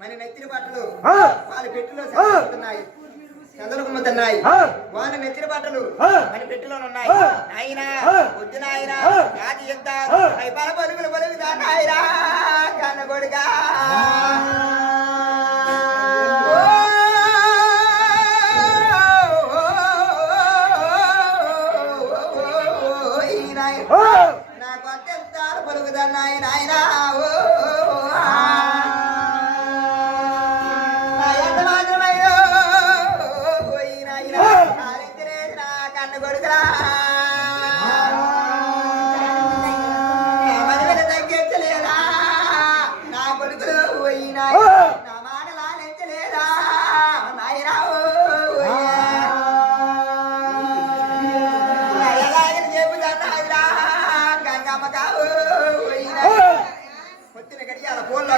మన నెత్తిన బట్టలు వాళ్ళ పెట్టిలో చదువుతున్నాయి చదువుకుమ్ముతున్నాయి వాళ్ళ నెత్తిన బట్టలు మన పెట్టిలో ఉన్నాయి నాయన వద్దు నాయన యాది ఎంత అవి బల పలుకులు పలుకుతా నాయనా కన్న కొడుగా నాకు అత్యంత పలుకుతా నాయన ఆయన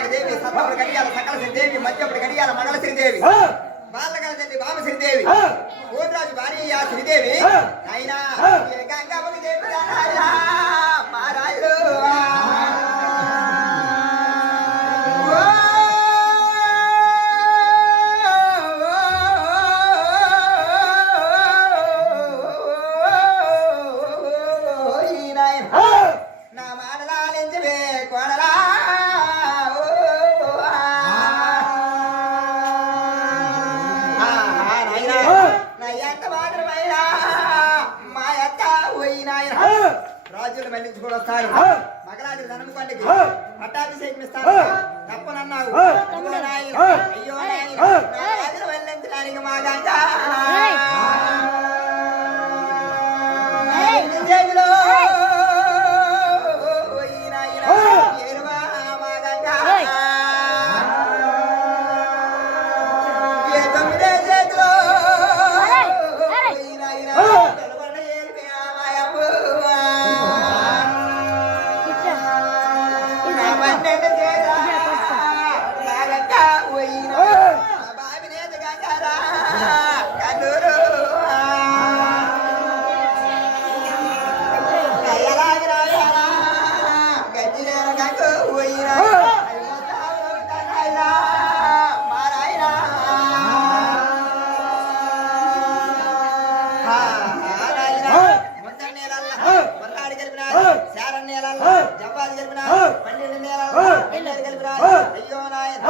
దేవి సత్తప్పుడు గడియాల సకల శ్రీదేవి మధ్యప్పుడు గడియాల మంగళ శ్రీదేవి బాలకల తండ్రి బామ శ్రీదేవి కోటరాజు భార్య శ్రీదేవి అయినా గంగమ్మకి దేవి మహారాజు నా మాటలాలించవే కోడలా రాజులు మళ్ళించుకొని వస్తాను మగరాజు ధనం పండుగ పట్టాభిషేకం ఇస్తాను తప్పనన్నావు అయ్యో రాజులు వెళ్ళించడానికి మా గంగా అయ్యో నాయన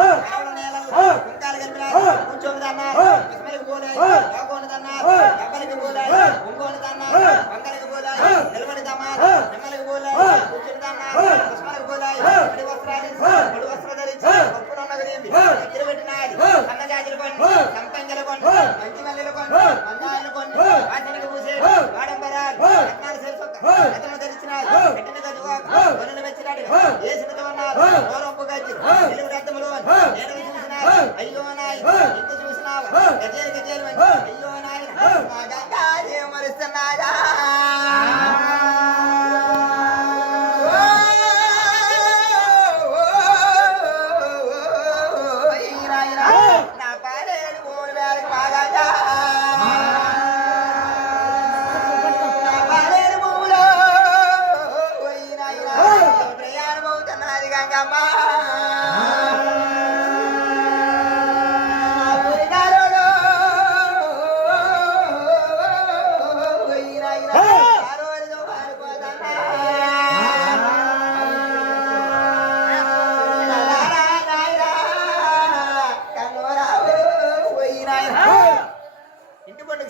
కుంకాలు కలిపినారు కూర్చోదన్నారు విస్మరికి పోలాయి లోకోనిదన్నారు ఎవ్వరికి పోలాయి ఉంగోనిదన్నారు వంగరికి పోలాయి నిలబడిదన్నారు నిమ్మలకి పోలాయి కూర్చునిదన్నారు విస్మరికి పోలాయి పడి వస్త్రాలు ధరించి పప్పునున్నదేమి దగ్గర పెట్టినాది అన్నజాజులు కొన్ని సంపంగలు కొన్ని మంచి మల్లెలు కొన్ని మందారులు కొన్ని వాసనకు పూసేడు వాడంబరాలు రత్నాలు సరిసొక్క రత్నలు ధరించినారు పెట్టిన గజువాకు కొనులు వెచ్చినాడు వేసినది ఉన్నారు గౌరవంపు గజ్జి తెలుగు రత్నములు నేను చూసినారు అయ్యో నాయన ఇంత చూసినావు గజేలు గజేలు అయ్యో నాయన మా గంగా మరుస్తున్నాయా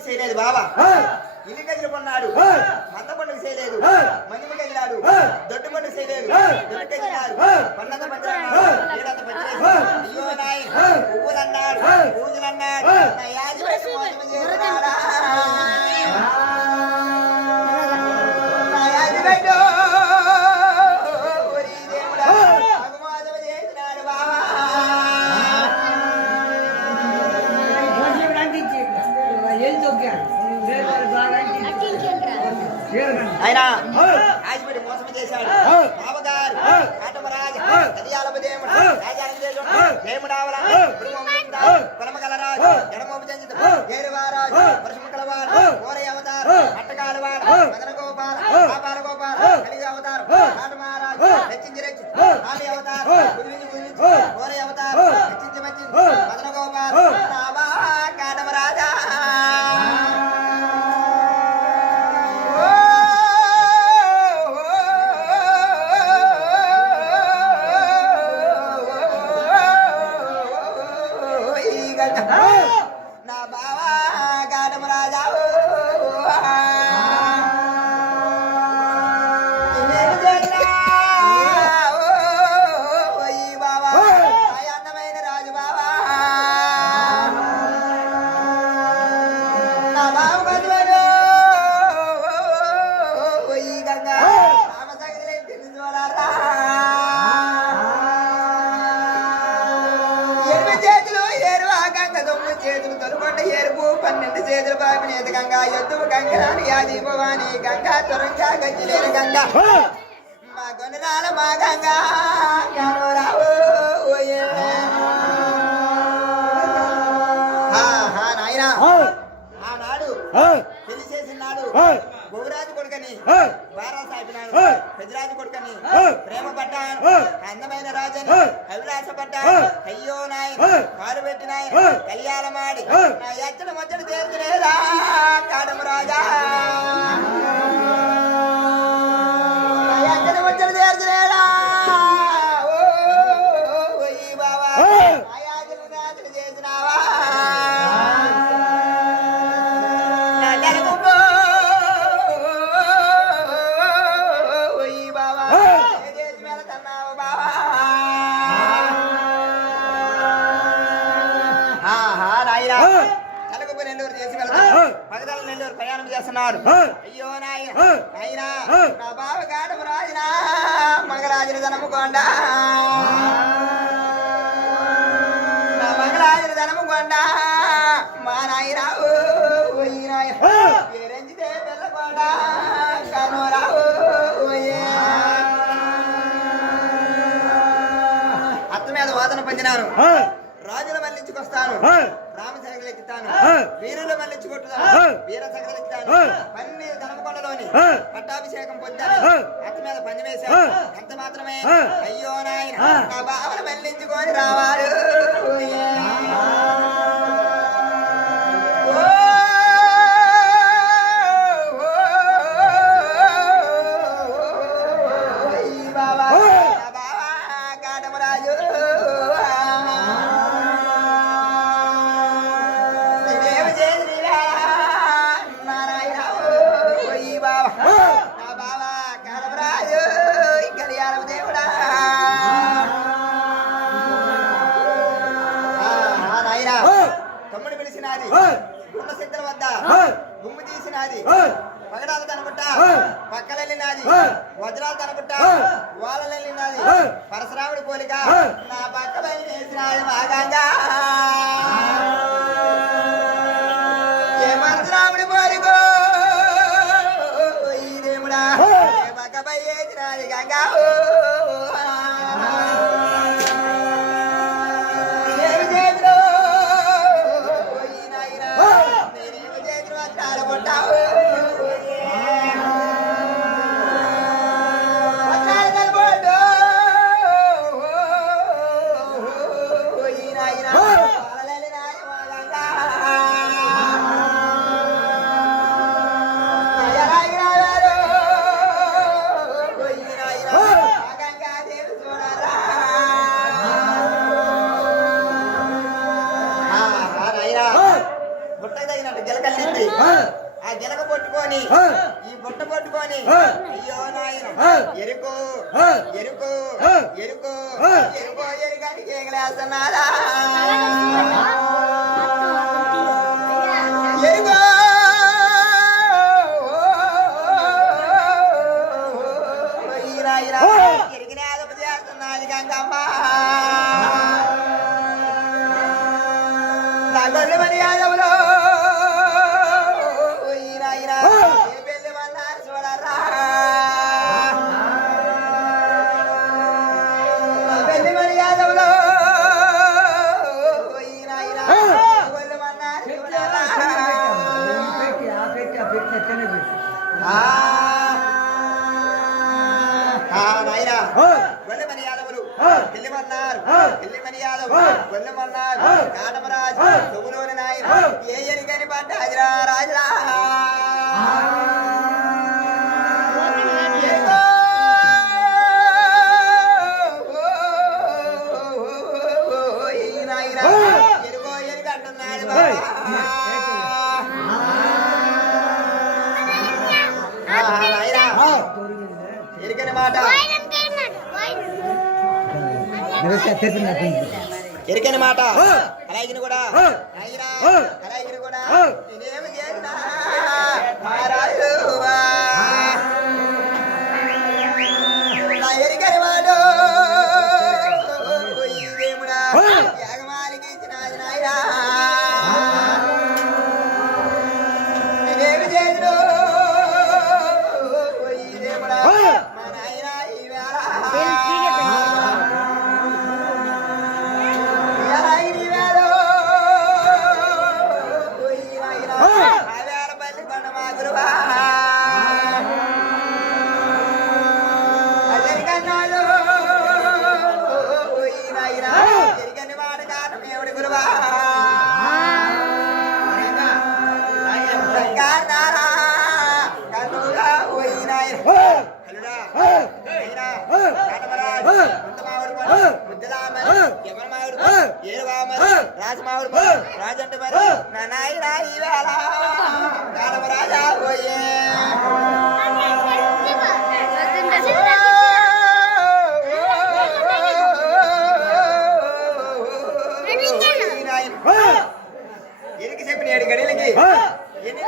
చేయలేదు బాబా ఇల్లు గదిలు కొన్నాడు మంద పండుగ చేయలేదు మందిమ గదిలాడు దొడ్డు పండుగ చేయలేదు దొడ్డు గదిలాడు పన్నంత పంచాడు ఏడంత పంచలేదు అయ్యో నాయ పువ్వులు అన్నాడు పూజలు అన్నాడు నా యాది పెట్టి మోసమ చేస్తున్నాడా నా యాది పెట్టు దేవుడా మోసమ చేసినాడు బాబా ఆయన రాజపేట మోసం చేశాడు బావగారు కాటమరాజు కదియాలపదేముడు రాజానందేశుడు జయముడావల కొలమగలరాజు ఎడమోపు చెందిత ఏరువారాజు వర్షముకలవాడు కోరయ్య అవతారు అట్టకాలవాడు మదన గోపాల ఆపాల గోపాల కలిగి అవతారు కాటమహారాజు రచించి ఆమె అవతారు కుదిరించి కోరయ్య అవతారు రచించి మదన గోపాల కాటమరాజా నా బావా కాటమరాజా బావా అందమైన రాజు బావా నా బావ కదువరు గంగా రామ సగలే తెలుసుకోవాలా చేతులు తొలగొండ ఏరుపు 12 చేతులు పాపినేత గంగా ఎద్దు గంగరాని యాది భవాని గంగా త్వరంగా గజ్జిలేరు గంగా మా గొనరాల మా గంగా రావు నాయన ఆనాడు పెళ్లి చేసినాడు బహురాజు కొడుకని బారా సాపినాడు పెద్దరాజు కొడుకని ప్రేమ పడ్డాను అందమైన రాజని అవిలాస పడ్డాను అయ్యో నాయన కారు పెట్టి నాయన కళ్యాణమాడి నా ఎచ్చడి మొచ్చడి తీర్చలేదా కాటమరాజా నా ఎచ్చడి మొచ్చడి తీర్చలేదా ఓ బాబా ఆయాజులు రాజులు చేసినావా నా తెలుగు నెల్లూరు చేసి వెళ్తాను మగదల నెల్లూరు ప్రయాణం చేస్తున్నాడు అయ్యో నాయన నా బావ కాటమరాజునా మగరాజుని ధనముకొండ నా మగరాజుని ధనముకొండ మా నాయన రంజితే వెళ్ళకొండ కనురావు అత్త మీద వాదన పొందినాను రాజుల మళ్ళించుకొస్తాను రామ సగలు ఎక్కుతాను వీరుల మళ్ళించుకొట్టుతాను వీర సగలు ఎక్కుతాను పన్ని ధనమకొండలోని పట్టాభిషేకం పొందాను అత్త మీద పని వేశాను అంత మాత్రమే అయ్యో నాయన నా బావను మళ్ళించుకొని రావాలి తమ్ముడు పిలిచినది గుండ సిద్ధల వద్ద గుమ్ము తీసినది పగడాలు తనుకుంటా పక్కలెళ్ళినది వజ్రాలు తనుకుంటా వాళ్ళెళ్ళినది పరశురాముడి పోలిక నా పక్క బయలుదేసినది మాగంగా ఏ పరశురాముడి పోలికో ఈ దేవుడా ఏ పక్క బయలుదేసినది గంగా ఉంది ఆ గిలక పట్టుకొని ఈ బుట్ట పట్టుకొని అయ్యో నాయన ఎరుకో ఎరుకో ఎరుకో ఎరుకో ఎరుకని కేకలేస్తున్నారా ఎరుకో ఎరిగిన అదపు చేస్తున్నది గంగమ్మ నా గొల్లు మరి యాదవులో గొల్లమని యాదవులు పెళ్లిమన్నారు పెళ్లిమని యాదవ్ గొల్లమన్నారు కాటమరాజు తొగులోని నాయన ఏ ఎరిగని పడ్డ రాజరా రాజరా ఎరుగో ఎరుగు అంటున్నాడు ఎరికని మాట ఎరికని మాట అలాగిన కూడా అలాగిన కూడా నేనేమి చేసినా మహారాజు నా ఎరికని మాట దేవుడా యాగమాలికి ఇచ్చినది నాయనా నేనేమి చేసినా దేవుడా మా నాయన ఈ వేళ రాజమావుడు రాజంటే మరి నా నాయన ఈ వేళ రాజా పోయే ఎరికి చెప్పిన 7 గడిలకి ఎన్ని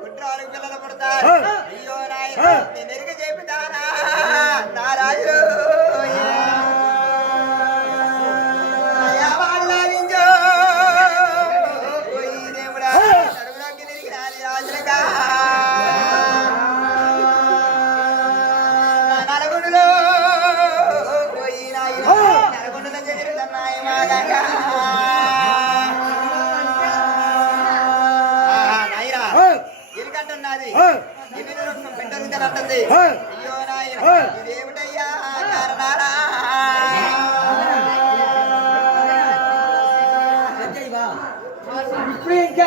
గుడ్ర 6 పిల్లలు పుడతారు అయ్యో నాయన నేను ఎరికి చెప్తానా నా రాజు నరగుండులో నరగుండులో జరుగుతున్నాయి మాగా ఎరికంటున్నది ఎన్ని పెట్టంటుంది అయ్యో నాయన ఇదేమిటయ్యా కారణారా ఇప్పుడు ఇంకా